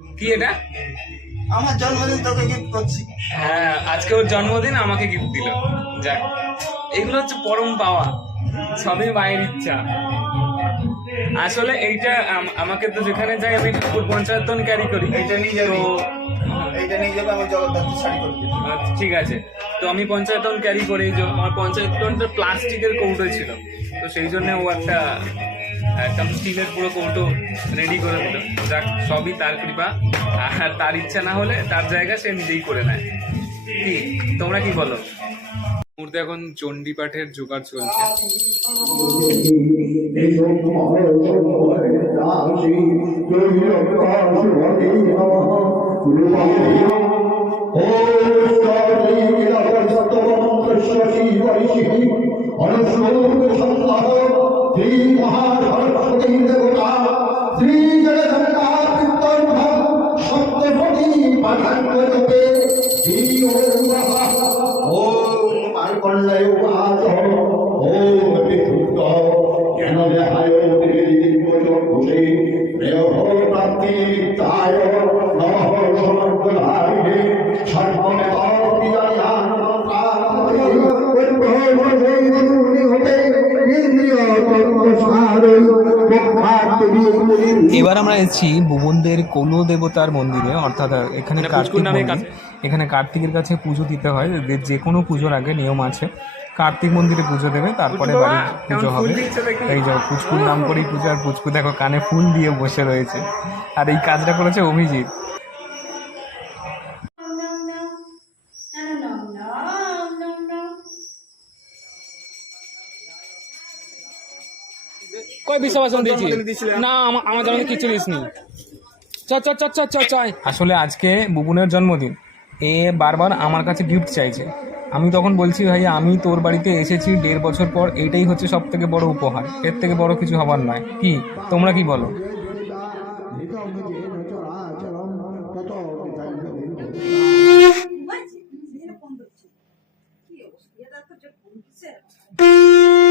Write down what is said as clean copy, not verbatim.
কি এটা? আমার জন্মদিন তোকে গিফট করছি। হ্যাঁ, আজকে ওর জন্মদিন, আমাকে গিফট দিল। যাক, এগুলো হচ্ছে পরম পাওয়া, সবই মায়ের ইচ্ছা। আসলে এইটা আমাকে তো যেখানে যাই আমি পঞ্চায়েতন ক্যারি করি। এইটা নিয়ে যাবি, এইটা নিয়ে যাবে, আমি জগদ্ধাত্রী শাড়ি করে দিই। ঠিক আছে, তো আমি পঞ্চায়েতন ক্যারি করি। আমার পঞ্চায়েতনটা প্লাস্টিকের কৌটো ছিল, তো সেই জন্য ও একটা একদম স্টিলের পুরো কৌটো রেডি করে দিল। যাক, সবই তার কৃপা, আর তার ইচ্ছা না হলে তার জায়গা সে নিজেই করে নেয়। কি তোমরা কি বলো? মুহূর্তে এখন চণ্ডী পাঠের জোগাড় চলছে। এবার আমরা এসেছি ভুবনদের কোল দেবতার মন্দিরে, অর্থাৎ এখানে কার্তিক মন্দির। এখানে কার্তিকের কাছে পুজো দিতে হয়। যে কোনো পুজোর আগে নিয়ম আছে, কার্তিক মন্দিরে পুজো দেবে, তারপরে বাড়ির পুজো হবে। এই যে পুচকুর নাম করেই পুজো, আর পুচকু দেখো কানে ফুল দিয়ে বসে রয়েছে। আর এই কাজটা করেছে অভিজিৎ। কয় বিশ্ববাসন দিয়েছি না, আমার জন্মদিন কিছু দিসনি। আসলে আজকে বুবুনের জন্মদিন, এ বারবার আমার কাছে গিফট চাইছে। আমি তখন বলছি, ভাই আমি তোর বাড়িতে এসেছি 1.5 বছর পর, এইটাই হচ্ছে সব থেকে বড় উপহার, এর থেকে বড় কিছু হবার নয়। কি তোমরা কি বলো? কি